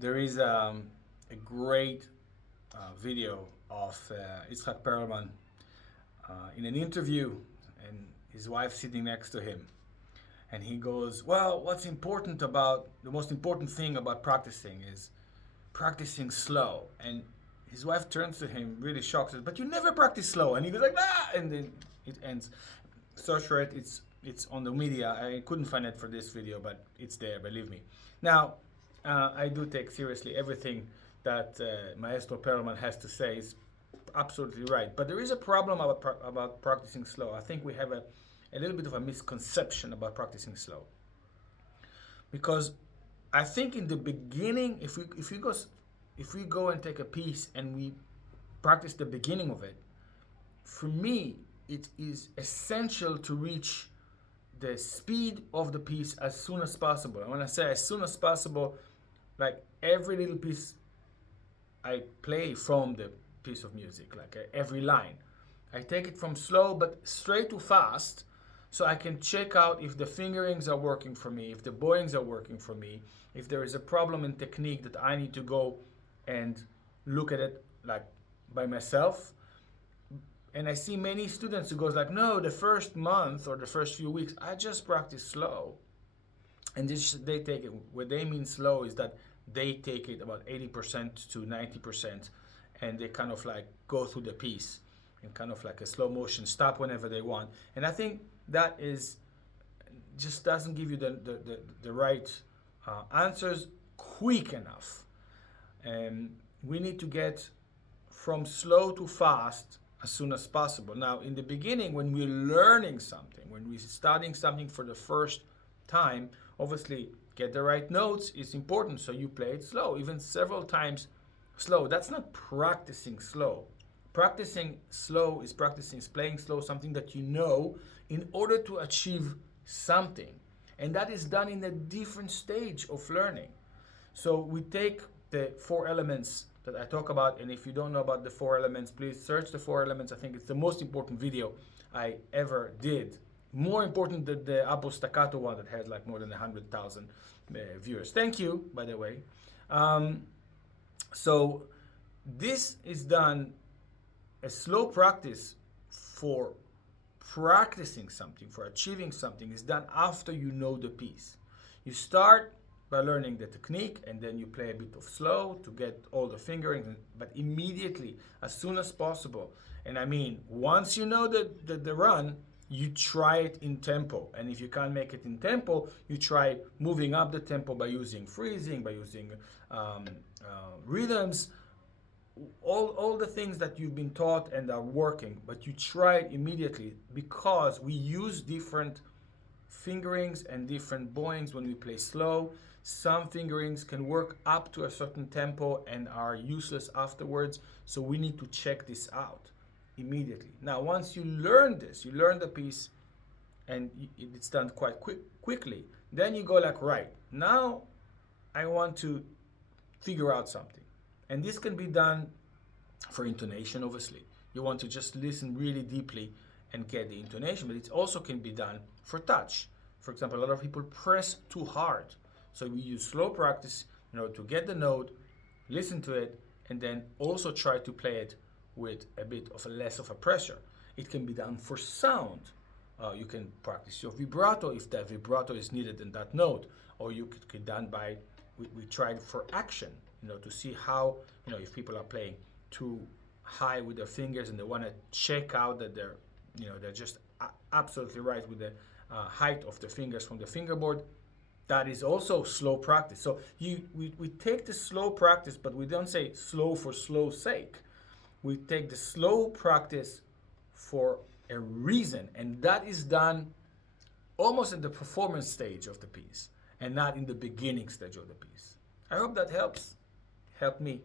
There is a great video of Yitzhak Perlman in an interview, and his wife sitting next to him. And he goes, well, what's important about, the most important thing about practicing is practicing slow. And his wife turns to him really shocked, says, but you never practice slow. And he goes like, ah, and then it ends. Search for it, it's on the media. I couldn't find it for this video, but it's there, believe me. Now, I do take seriously everything that Maestro Perlman has to say. Is absolutely right. But there is a problem about practicing slow. I think we have a little bit of a misconception about practicing slow. Because I think in the beginning, if we go and take a piece and we practice the beginning of it, for me, it is essential to reach the speed of the piece as soon as possible. And when I say as soon as possible, like every little piece I play from the piece of music, like every line. I take it from slow but straight to fast, so I can check out if the fingerings are working for me, if the bowings are working for me, if there is a problem in technique that I need to go and look at it like by myself. And I see many students who goes like, no, the first month or the first few weeks, I just practice slow. And they take it, what they mean slow is that they take it about 80% to 90%, and they kind of like go through the piece in kind of like a slow motion, stop whenever they want. And I think that is just doesn't give you the right answers quick enough. And we need to get from slow to fast as soon as possible. Now, in the beginning, when we're learning something, when we're studying something for the first time, obviously get the right notes is important, so you play it slow, even several times slow. That's not practicing slow. Practicing slow is playing slow, something that you know, in order to achieve something. And that is done in a different stage of learning. So we take the 4 elements that I talk about, and if you don't know about the 4 elements, please search the 4 elements. I think it's the most important video I ever did. More important than the Apple Staccato one that has like more than 100,000 viewers. Thank you, by the way. So this is done, a slow practice for practicing something, for achieving something, is done after you know the piece. You start by learning the technique, and then you play a bit of slow to get all the fingering, but immediately, as soon as possible. And I mean, once you know the run, you try it in tempo. And if you can't make it in tempo, you try moving up the tempo by using freezing, by using rhythms, all the things that you've been taught and are working, but you try it immediately, because we use different fingerings and different bowings when we play slow. Some fingerings can work up to a certain tempo and are useless afterwards, so we need to check this out immediately. Now, once you learn this, you learn the piece, and it's done quite quickly, then you go like, right, now I want to figure out something. And this can be done for intonation, obviously. You want to just listen really deeply and get the intonation, but it also can be done for touch. For example, a lot of people press too hard. So we use slow practice, to get the note, listen to it, and then also try to play it with a bit of less of a pressure. It can be done for sound. You can practice your vibrato if that vibrato is needed in that note, or you could get done by, we tried for action, to see how, if people are playing too high with their fingers and they want to check out that they're just absolutely right with the height of the fingers from the fingerboard. That is also slow practice. So we take the slow practice, but we don't say slow for slow's sake. We take the slow practice for a reason, and that is done almost in the performance stage of the piece and not in the beginning stage of the piece. I hope that helps. Help me.